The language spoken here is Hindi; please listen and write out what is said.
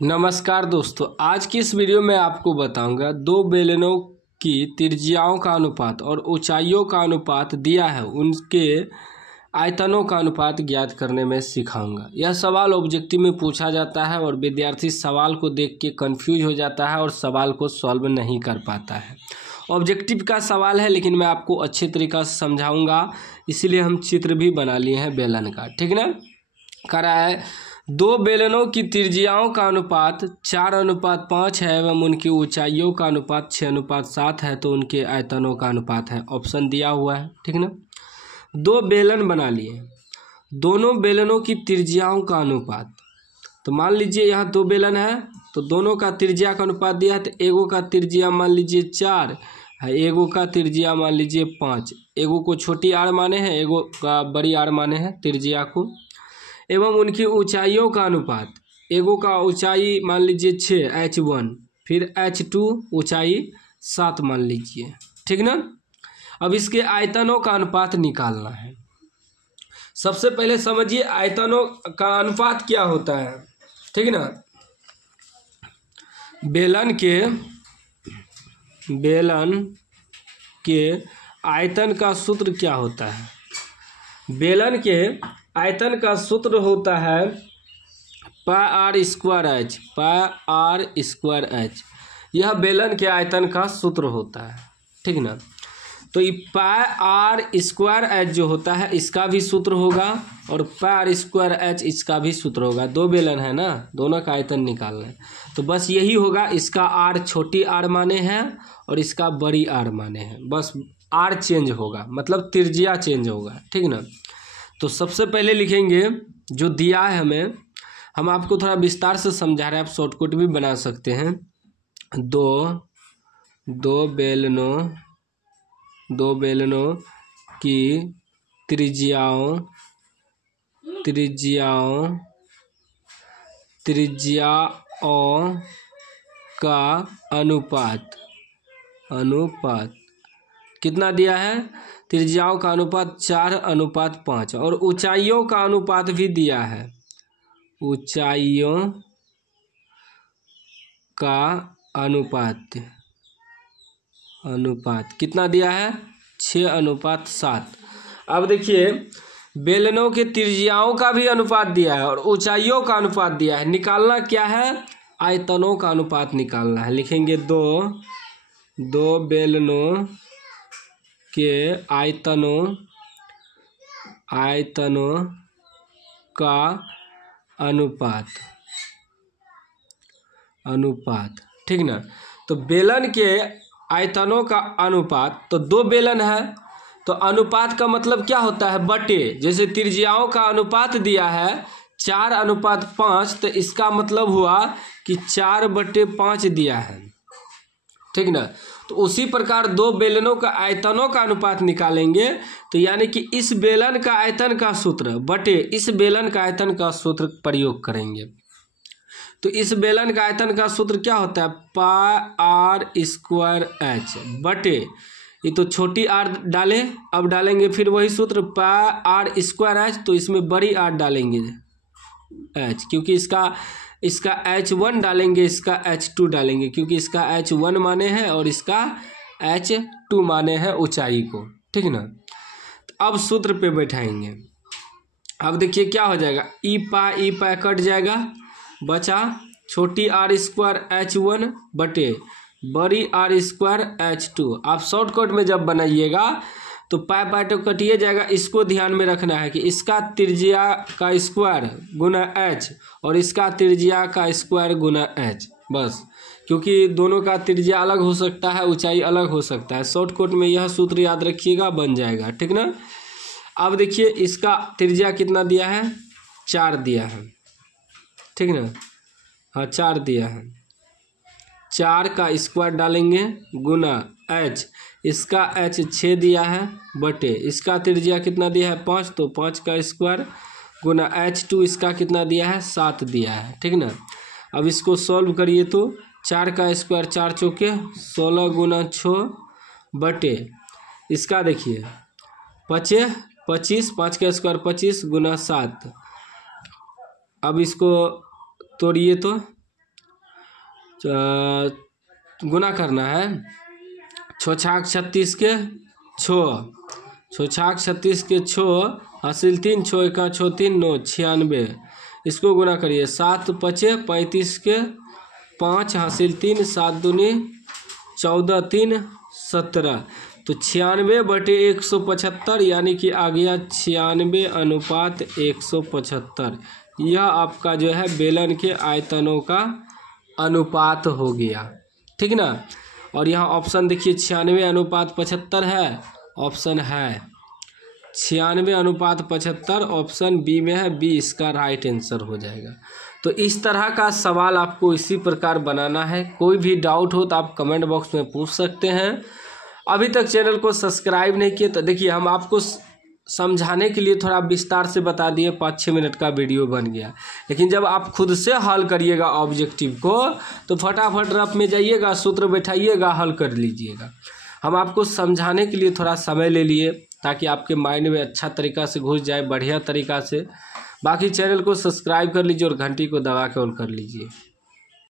नमस्कार दोस्तों, आज की इस वीडियो में आपको बताऊंगा दो बेलनों की त्रिज्याओं का अनुपात और ऊंचाइयों का अनुपात दिया है, उनके आयतनों का अनुपात ज्ञात करने में सिखाऊंगा। यह सवाल ऑब्जेक्टिव में पूछा जाता है और विद्यार्थी सवाल को देख के कंफ्यूज हो जाता है और सवाल को सॉल्व नहीं कर पाता है। ऑब्जेक्टिव का सवाल है लेकिन मैं आपको अच्छे तरीक़ा से समझाऊंगा, इसीलिए हम चित्र भी बना लिए हैं बेलन का। ठीक ना। करा है दो बेलनों की त्रिज्याओं का अनुपात 4:5 है एवं उनकी ऊंचाइयों का अनुपात 6:7 है, तो उनके आयतनों का अनुपात है। ऑप्शन दिया हुआ है। ठीक ना। दो बेलन बना लिए, दोनों बेलनों की त्रिज्याओं का अनुपात, तो मान लीजिए यहाँ दो बेलन है तो दोनों का त्रिज्या का अनुपात दिया है, तो एगो का त्रिज्या मान लीजिए 4 है, एगो का त्रिज्या मान लीजिए 5। एगो को छोटी आर माने हैं, एगो का बड़ी आर माने हैं त्रिज्या को। एवं उनकी ऊंचाइयों का अनुपात, एगो का ऊंचाई मान लीजिए 6 h1, फिर h2 ऊंचाई 7 मान लीजिए। ठीक ना। अब इसके आयतनों का अनुपात निकालना है। सबसे पहले समझिए आयतनों का अनुपात क्या होता है। ठीक ना। बेलन के आयतन का सूत्र क्या होता है। बेलन के आयतन का सूत्र होता है πr²h। यह बेलन के आयतन का सूत्र होता है। ठीक ना। तो ये πr² जो होता है इसका भी सूत्र होगा और πr² इसका भी सूत्र होगा। दो बेलन है ना, दोनों का आयतन निकालना है, तो बस यही होगा। इसका r छोटी r माने हैं और इसका बड़ी r माने हैं, बस r चेंज होगा, मतलब त्रिज्या चेंज होगा। ठीक ना। तो सबसे पहले लिखेंगे जो दिया है हमें, हम आपको थोड़ा विस्तार से समझा रहे हैं, आप शॉर्टकट भी बना सकते हैं। दो बेलनों की त्रिज्याओं का अनुपात कितना दिया है। त्रिज्याओं का अनुपात 4:5 और ऊंचाइयों का अनुपात भी दिया है। ऊंचाइयों का अनुपात कितना दिया है, 6:7। अब देखिए बेलनों के त्रिज्याओं का भी अनुपात दिया है और ऊंचाइयों का अनुपात दिया है। निकालना क्या है, आयतनों का अनुपात निकालना है। लिखेंगे दो बेलनों के आयतनों का अनुपात। ठीक ना। तो बेलन के आयतनों का अनुपात, तो दो बेलन है तो अनुपात का मतलब क्या होता है, बटे। जैसे त्रिज्याओं का अनुपात दिया है 4:5, तो इसका मतलब हुआ कि 4/5 दिया है। ठीक ना। तो उसी प्रकार दो बेलनों का आयतनों का अनुपात निकालेंगे, तो यानी कि इस बेलन का आयतन का सूत्र बटे इस बेलन का आयतन का सूत्र प्रयोग करेंगे। तो इस बेलन का आयतन का सूत्र क्या होता है, πr² बटे, ये तो छोटी r डाले, अब डालेंगे फिर वही सूत्र πr²h, तो इसमें बड़ी r डालेंगे h, क्योंकि इसका h1 डालेंगे, इसका h2 डालेंगे, क्योंकि इसका h1 माने हैं और इसका h2 माने हैं ऊंचाई को। ठीक ना। अब सूत्र पे बैठाएंगे। अब देखिए क्या हो जाएगा, ई पा कट जाएगा, बचा छोटी r² h1 बटे बड़ी r² h2। आप शॉर्टकट में जब बनाइएगा तो पाई तो कटिए जाएगा। इसको ध्यान में रखना है कि इसका त्रिज्या का स्क्वायर गुना h और इसका त्रिज्या का स्क्वायर गुना h, बस, क्योंकि दोनों का त्रिज्या अलग हो सकता है, ऊंचाई अलग हो सकता है। शॉर्टकट में यह सूत्र याद रखिएगा, बन जाएगा। ठीक ना। अब देखिए इसका त्रिज्या कितना दिया है, 4 दिया है। ठीक ना। हाँ 4 दिया है, 4 का स्क्वायर डालेंगे गुना h, इसका h 6 दिया है बटे इसका त्रिज्या कितना दिया है 5, तो 5 का स्क्वायर गुना h2, इसका कितना दिया है 7 दिया है। ठीक ना। अब इसको सॉल्व करिए तो 4 का स्क्वायर 4 चौके 16 गुना 6 बटे इसका देखिए 25, 5 का स्क्वायर 25 गुना 7। अब इसको तोड़िए तो गुना करना है। 6 छाक 36 के 6, 6 छाक 36 के 6, हासिल 3, 6 एका 6 3 9 96। इसको गुना करिए। 7 पचे 35 के 5, हासिल 3, 7 दूनी 14 3 17। तो 96/175 यानी कि आ गया 96:175। यह आपका जो है बेलन के आयतनों का अनुपात हो गया, ठीक ना। और यहाँ ऑप्शन देखिए 96:75 है, ऑप्शन है 96:75, ऑप्शन बी में है, बी इसका राइट आंसर हो जाएगा। तो इस तरह का सवाल आपको इसी प्रकार बनाना है। कोई भी डाउट हो तो आप कमेंट बॉक्स में पूछ सकते हैं। अभी तक चैनल को सब्सक्राइब नहीं किए तो देखिए हम आपको समझाने के लिए थोड़ा विस्तार से बता दिए, 5-6 मिनट का वीडियो बन गया। लेकिन जब आप खुद से हल करिएगा ऑब्जेक्टिव को तो फटाफट रफ में जाइएगा, सूत्र बैठाइएगा, हल कर लीजिएगा। हम आपको समझाने के लिए थोड़ा समय ले लिए ताकि आपके माइंड में अच्छा तरीका से घुस जाए, बढ़िया तरीका से। बाकी चैनल को सब्सक्राइब कर लीजिए और घंटी को दबा के ऑन कर लीजिए।